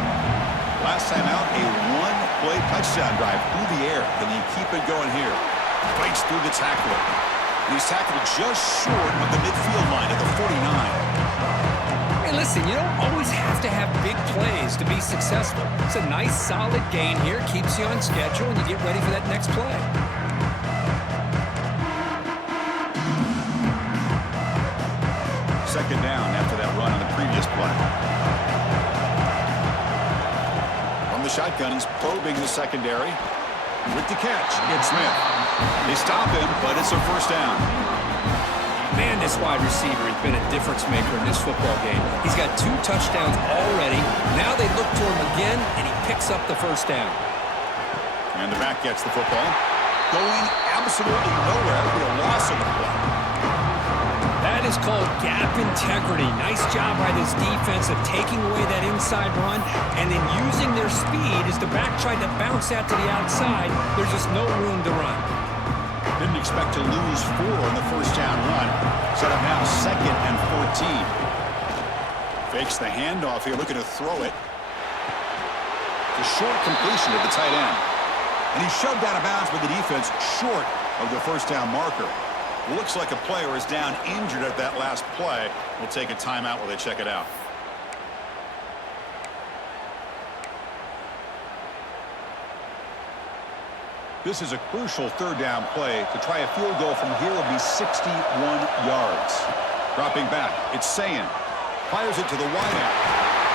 Last time out, a one-play touchdown drive through the air. Can you keep it going here? Fights through the tackler. And he's tackled just short of the midfield line at the 49. Hey, listen, you don't always have to have big plays to be successful. It's a nice, solid gain here. Keeps you on schedule, and you get ready for that next play. Second down after that run on the previous play. From the shotgun, he's probing the secondary. With the catch, it's Smith. They stop him, but it's a 1st down. Man, this wide receiver has been a difference maker in this football game. He's got 2 touchdowns already. Now they look to him again, and he picks up the 1st down. And the back gets the football. Going absolutely nowhere. It'll be a loss of the play. That is called gap integrity. Nice job by this defense of taking away that inside run and then using their speed as the back tried to bounce out to the outside. There's just no room to run. Didn't expect to lose 4 in the first down run. Set up now 2nd and 14. Fakes the handoff here, looking to throw it. The short completion to the tight end. And he shoved out of bounds with the defense short of the first down marker. Looks like a player is down injured at that last play. We'll take a timeout while they check it out. This is a crucial third down play. To try a field goal from here will be 61 yards. Dropping back, it's Sayin. Fires it to the wideout.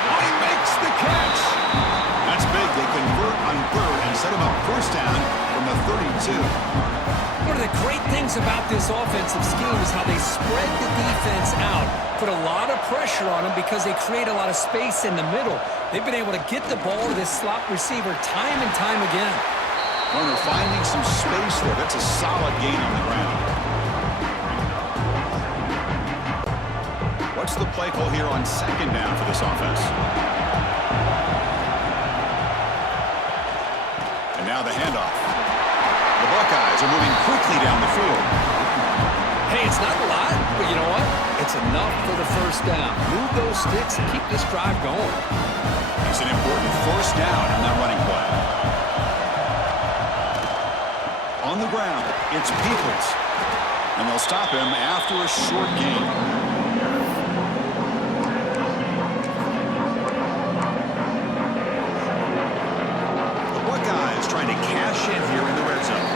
Oh, he makes the catch! That's big. They convert on third and set him up first down from the 32. One of the great things about this offensive scheme is how they spread the defense out, put a lot of pressure on them because they create a lot of space in the middle. They've been able to get the ball to this slot receiver time and time again. Runner finding some space there. That's a solid gain on the ground. What's the play call here on 2nd down for this offense? And now the handoff. The Buckeyes are moving quickly down the field. Hey, it's not a lot, but you know what? It's enough for the first down. Move those sticks and keep this drive going. It's an important first down on that running play. On the ground, it's Peoples. And they'll stop him after a short gain. Trying to cash in here in the red zone.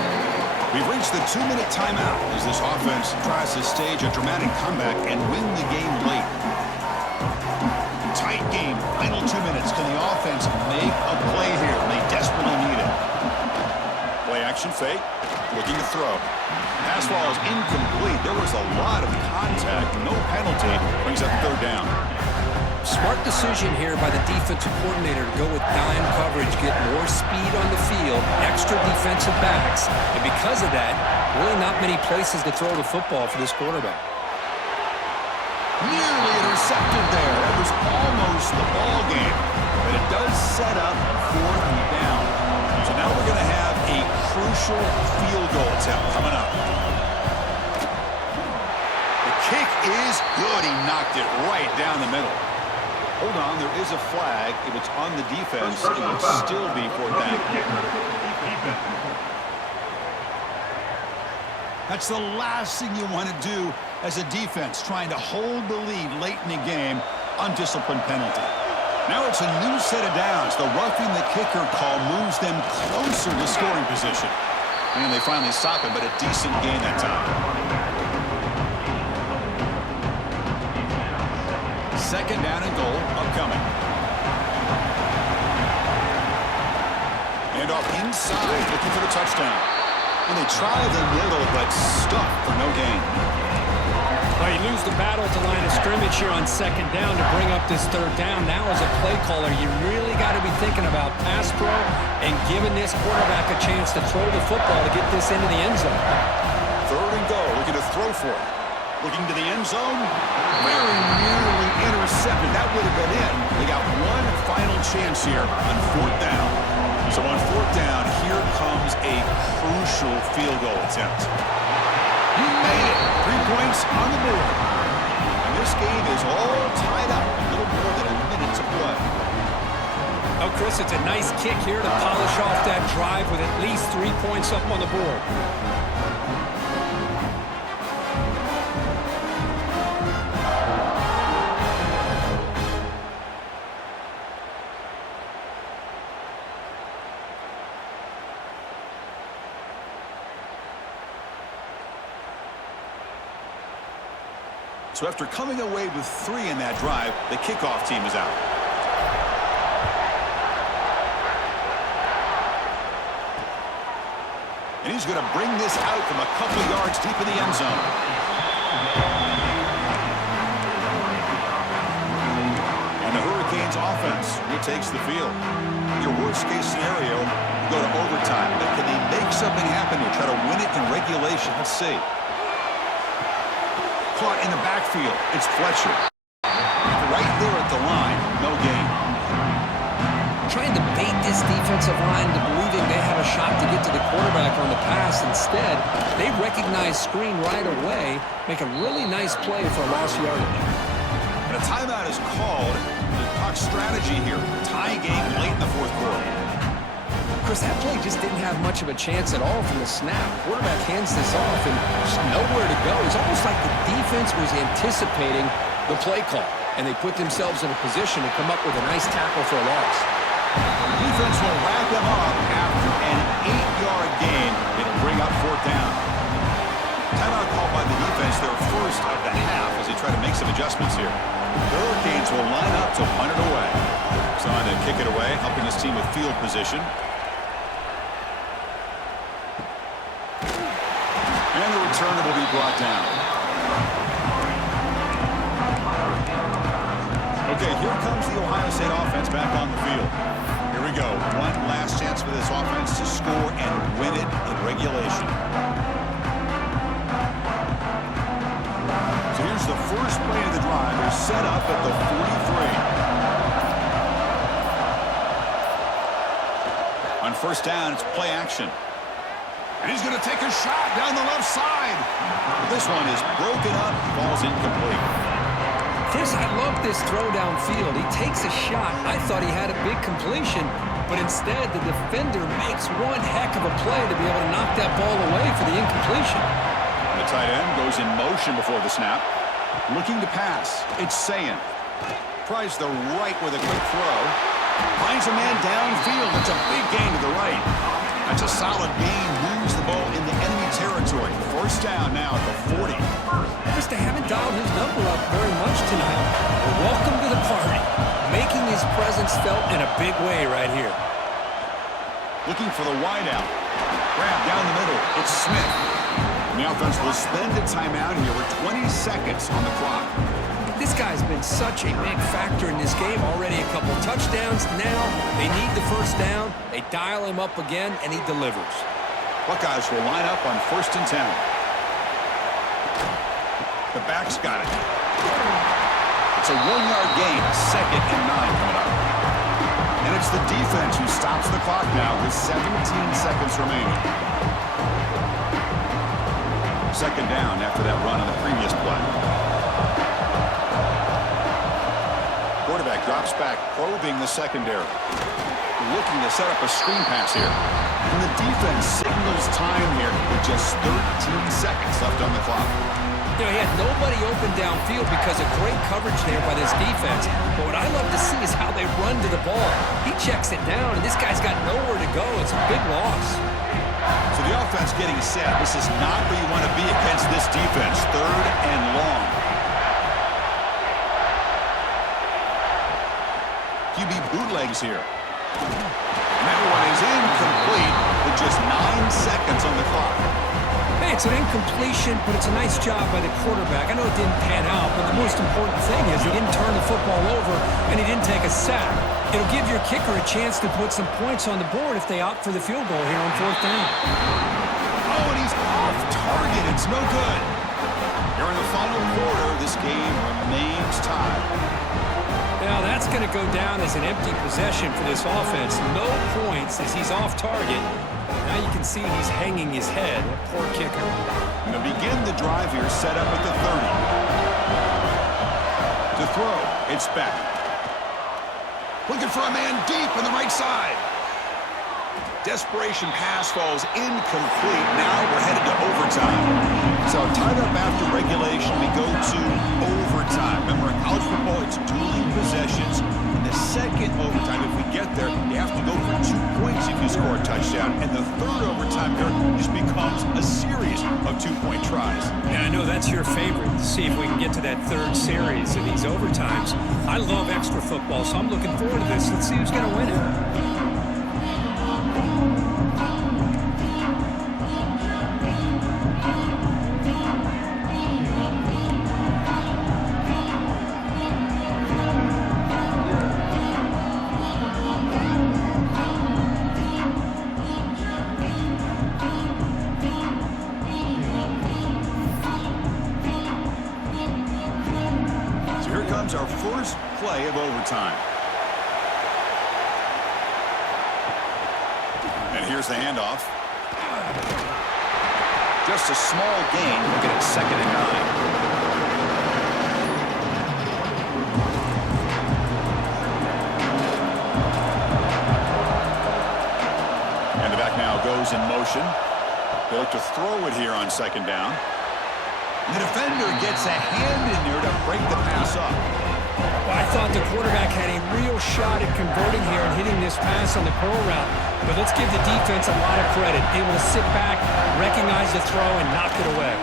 We've reached the 2-minute timeout as this offense tries to stage a dramatic comeback and win the game late. Tight game, final 2 minutes. Can the offense make a play here? They desperately need it. Play action fake, looking to throw. Pass ball is incomplete. There was a lot of contact, no penalty. Brings up 3rd down. Smart decision here by the defensive coordinator to go with dime coverage, get more speed on the field, extra defensive backs, and because of that, really not many places to throw the football for this quarterback. Nearly intercepted there. It was almost the ball game, but it does set up 4th down. So now we're going to have a crucial field goal attempt coming up. The kick is good. He knocked it right down the middle. Hold on, there is a flag. If it's on the defense, it would still be 4th down. That's the last thing you want to do as a defense, trying to hold the lead late in the game. Undisciplined penalty. Now it's a new set of downs. The roughing the kicker call moves them closer to scoring position. And they finally stop him, but a decent gain that time. 2nd down and goal, upcoming. And off inside, looking for the touchdown. And they try the middle, but stuck for no gain. Well, you lose the battle at the line of scrimmage here on 2nd down to bring up this 3rd down. Now as a play caller, you really got to be thinking about pass pro and giving this quarterback a chance to throw the football to get this into the end zone. 3rd and goal, looking to throw for it. Looking to the end zone. Very nearly intercepted. That would have been in. They got one final chance here on 4th down. So on 4th down, here comes a crucial field goal attempt. He made it. 3 points on the board. And this game is all tied up. A little more than a minute to play. Oh, Chris, it's a nice kick here to polish off that drive with at least 3 points up on the board. So after coming away with 3 in that drive, the kickoff team is out. And he's going to bring this out from a couple yards deep in the end zone. And the Hurricanes offense retakes the field. your worst-case scenario, you go to overtime. But can they make something happen here? Try to win it in regulation. Let's see. Caught in the backfield. It's Fletcher. Right there at the line. No gain. Trying to bait this defensive line into believing they have a shot to get to the quarterback on the pass. Instead, they recognize screen right away, make a really nice play for a lost yardage. And a timeout is called to talk strategy here. Tie game late in the fourth quarter. Chris, that play just didn't have much of a chance at all from the snap. Quarterback hands this off and just nowhere to go. It's almost like the defense was anticipating the play call, and they put themselves in a position to come up with a nice tackle for a loss. The defense will wrap them up after an 8-yard gain. It'll bring up fourth down. Timeout called by the defense, their first of the half, as they try to make some adjustments here. The Hurricanes will line up to punt it away. So on to kick it away, helping this team with field position. And the returner will be brought down. Okay, here comes the Ohio State offense back on the field. Here we go. One last chance for this offense to score and win it in regulation. So here's the first play of the drive. They're set up at the 43. On first down, it's play action. And he's going to take a shot down the left side. This one is broken up, falls incomplete. Chris, I love this throw downfield. He takes a shot. I thought he had a big completion, but instead the defender makes one heck of a play to be able to knock that ball away for the incompletion. The tight end goes in motion before the snap. Looking to pass. It's Sayin. Tries the right with a quick throw. Finds a man downfield. It's a big gain to the right. That's a solid gain. Moves the ball into enemy territory. First down now at the 40. Chris, they haven't dialed his number up very much tonight. Well, welcome to the party. Making his presence felt in a big way right here. Looking for the wideout. Grab down the middle. It's Smith. And the offense will spend a timeout here with 20 seconds on the clock. This guy's been such a big factor in this game. Already a couple touchdowns. Now they need the first down. They dial him up again, and he delivers. Buckeyes will line up on 1st and 10. The back's got it. It's a 1-yard gain. 2nd and 9 coming up. And it's the defense who stops the clock now with 17 seconds remaining. 2nd down after that run on the previous play. Quarterback drops back, probing the secondary. Looking to set up a screen pass here. And the defense signals time here with just 13 seconds left on the clock. You know, he had nobody open downfield because of great coverage there by this defense. But what I love to see is how they run to the ball. He checks it down, and this guy's got nowhere to go. It's a big loss. So the offense getting set. This is not where you want to be against this defense. 3rd and long. QB bootlegs here. And that one is incomplete with just 9 seconds on the clock. Hey, it's an incompletion, but it's a nice job by the quarterback. I know it didn't pan out, but the most important thing is he didn't turn the football over and he didn't take a sack. It'll give your kicker a chance to put some points on the board if they opt for the field goal here on 4th down. Oh, and he's off target. It's no good. Here in the final quarter, this game remains tied. Now that's going to go down as an empty possession for this offense. No points as he's off target. Now you can see he's hanging his head. Poor kicker. And to begin the drive here, set up at the 30. To throw, it's back. Looking for a man deep on the right side. Desperation pass falls incomplete. Now we're headed to overtime. So tied up after regulation, we go to overtime. Remember, in college football, it's dueling possessions. In the second overtime, if we get there, you have to go for 2 points if you score a touchdown. And the third overtime here just becomes a series of 2-point tries. And I know that's your favorite. See if we can get to that third series of these overtimes. I love extra football, so I'm looking forward to this. Let's see who's going to win it. play of overtime. And here's the handoff. Just a small gain. Looking at 2nd and 9. And the back now goes in motion. They look to throw it here on 2nd down. And the defender gets a hand in there to break the pass up. Well, I thought the quarterback had a real shot at converting here and hitting this pass on the curl route. But let's give the defense a lot of credit. Able to sit back, recognize the throw, and knock it away.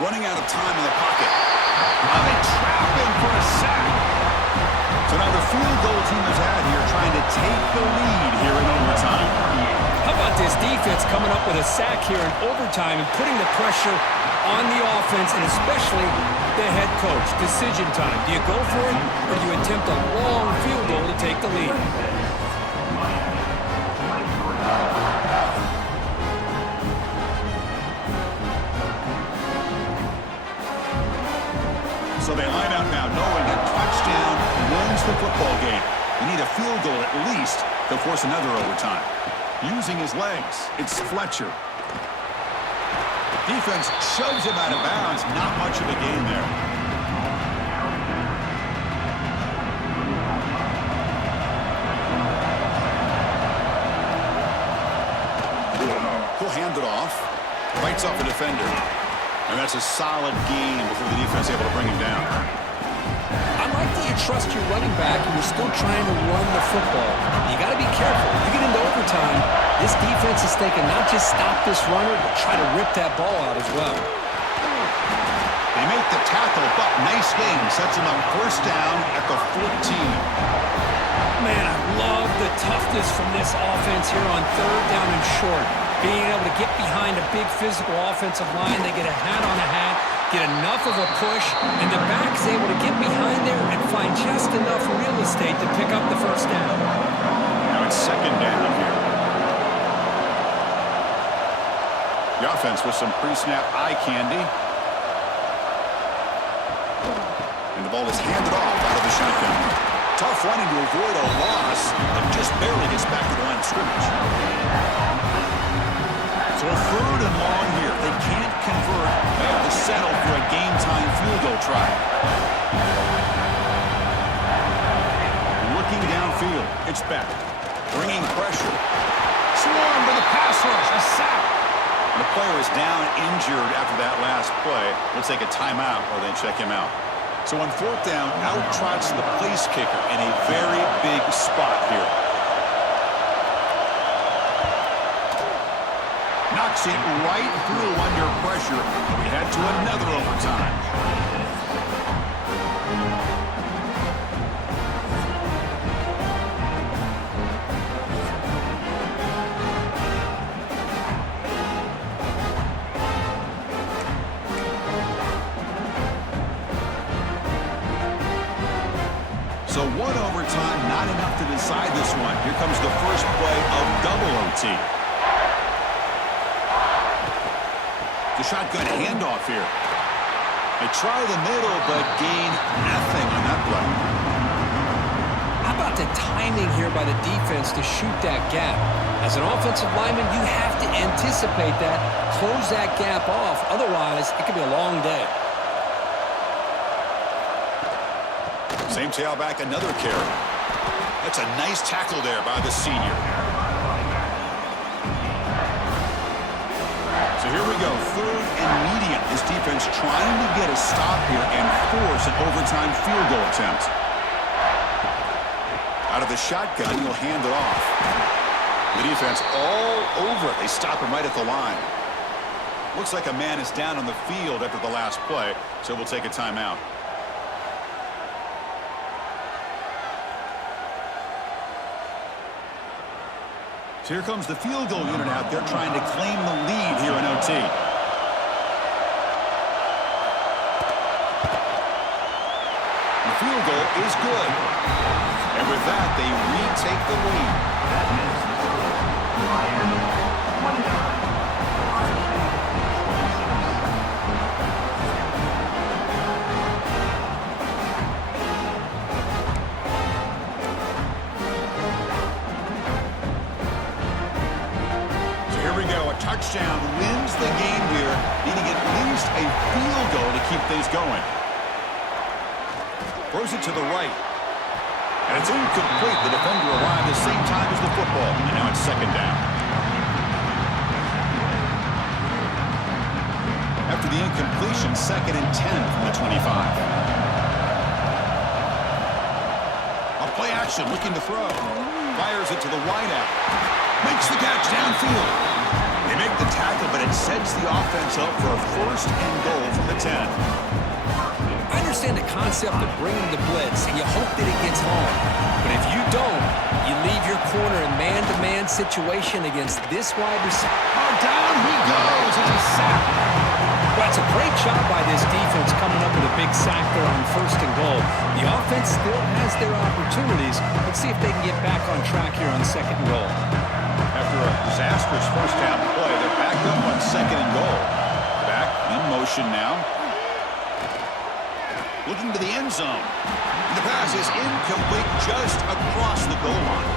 Running out of time in the pocket. Oh, they trap him for a sack. So now the field goal team has had here trying to take the lead here in overtime. How about this defense coming up with a sack here in overtime and putting the pressure on the offense and especially the head coach? Decision time. Do you go for it or do you attempt a long field goal to take the lead? So they line out now knowing a touchdown wins the football game. You need a field goal at least to force another overtime. Using his legs, it's Fletcher. Defense shoves him out of bounds. Not much of a gain there. He'll hand it off. Fights off a defender. And that's a solid gain before the defense is able to bring him down. I like that you trust your running back and you're still trying to run the football. You got to be careful. You get into overtime, this defense is thinking not just stop this runner, but try to rip that ball out as well. They make the tackle, but nice game. Sets him up 1st down at the 14. Man, I love the toughness from this offense here on 3rd down and short. Being able to get behind a big physical offensive line, they get a hat on a hat, get enough of a push, and the back's able to get behind there and find just enough real estate to pick up the 1st down. Now it's 2nd down here. The offense with some pre-snap eye candy. And the ball is handed off out of the shotgun. Tough running to avoid a loss, and just barely gets back to the line of scrimmage. So a 3rd and long here. They can't convert. They have to settle for a game-time field goal try. Looking downfield. It's back. Bringing pressure. Swarm to the pass rush. A sack. The player is down injured after that last play. We'll take a timeout or then check him out. So on 4th down, out trots the place kicker in a very big spot here. Knocks it right through under pressure. We head to another overtime. So 1 overtime, not enough to decide this one. Here comes the first play of double OT. The shotgun handoff here. They try the middle, but gain nothing on that play. How about the timing here by the defense to shoot that gap? As an offensive lineman, you have to anticipate that, close that gap off. Otherwise, it could be a long day. Same tailback, another carry. That's a nice tackle there by the senior. So here we go, 3rd and medium. This defense trying to get a stop here and force an overtime field goal attempt. Out of the shotgun, he'll hand it off. The defense all over it. They stop him right at the line. Looks like a man is down on the field after the last play, so we'll take a timeout. So here comes the field goal unit out there trying to claim the lead here in OT. The field goal is good. And with that, they retake the lead. go. A touchdown wins the game here, needing at least a field goal to keep things going. Throws it to the right. And it's incomplete. The defender arrived at the same time as the football. And now it's second down. After the incompletion, 2nd and 10 from the 25. A play action, looking to throw. Fires it to the wideout. Makes the catch downfield. They make the tackle, but it sets the offense up for a 1st and goal from the 10. I understand the concept of bringing the blitz, and you hope that it gets home. But if you don't, you leave your corner in man-to-man situation against this wide receiver. Oh, down he goes. It's a sack. Well, it's a great job by this defense coming up with a big sack there on 1st and goal. The offense still has their opportunities. Let's see if they can get back on track here on 2nd and goal. After a disastrous first half play, they're backed up on 2nd and goal. Back in motion now. Looking to the end zone. The pass is incomplete just across the goal line.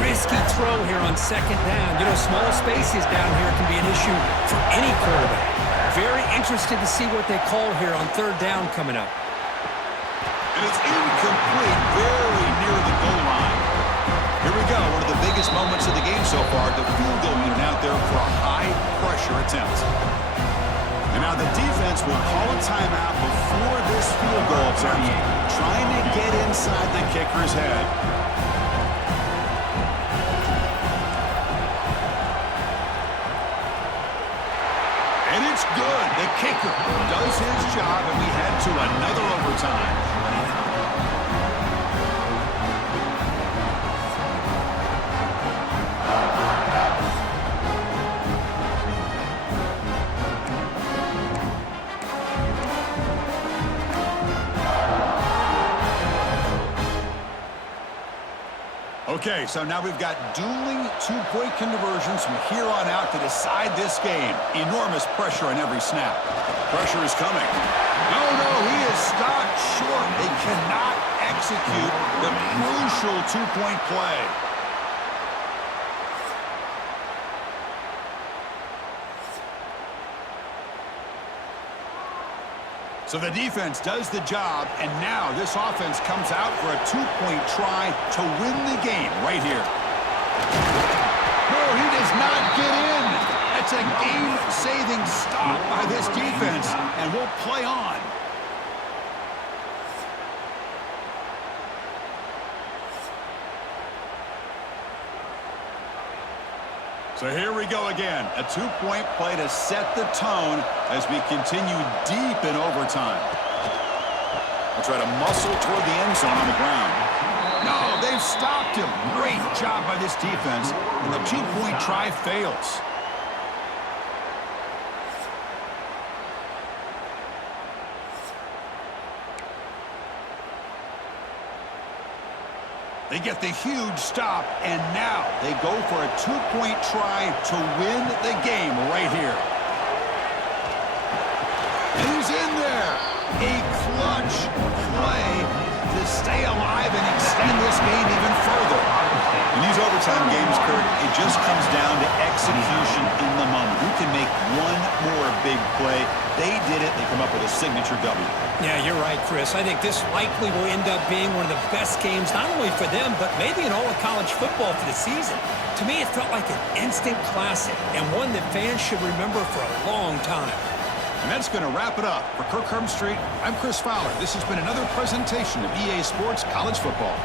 Risky throw here on 2nd down. You know, small spaces down here can be an issue for any quarterback. Very interested to see what they call here on 3rd down coming up. And it's incomplete, very near the goal line. Here we go, one of the biggest moments of the game so far. The field goal unit out there for a high-pressure attempt. And now the defense will call a timeout before this field goal attempt, trying to get inside the kicker's head. And it's good. The kicker does his job, and we head to another overtime. Okay, so now we've got dueling two-point conversions from here on out to decide this game. Enormous pressure on every snap. Pressure is coming. No, he is stopped short. They cannot execute the crucial two-point play. So the defense does the job, and now this offense comes out for a two-point try to win the game right here. No, he does not get in. That's a game-saving stop by this defense, and we'll play on. So here we go again. A two-point play to set the tone as we continue deep in overtime. We'll try to muscle toward the end zone on the ground. No, they've stopped him. Great job by this defense. And the two-point try fails. They get the huge stop, and now they go for a two-point try to win the game right here. And he's in there. A clutch play to stay alive and extend this game even further. In these overtime games, Kurt, it just comes down to execution in the moment. Who can make one more big play? They did it. They come up with a signature W. Yeah, you're right, Chris. I think this likely will end up being one of the best games, not only for them, but maybe in all of college football for the season. To me, it felt like an instant classic and one that fans should remember for a long time. And that's going to wrap it up. For Kirk Street, I'm Chris Fowler. This has been another presentation of EA Sports College Football.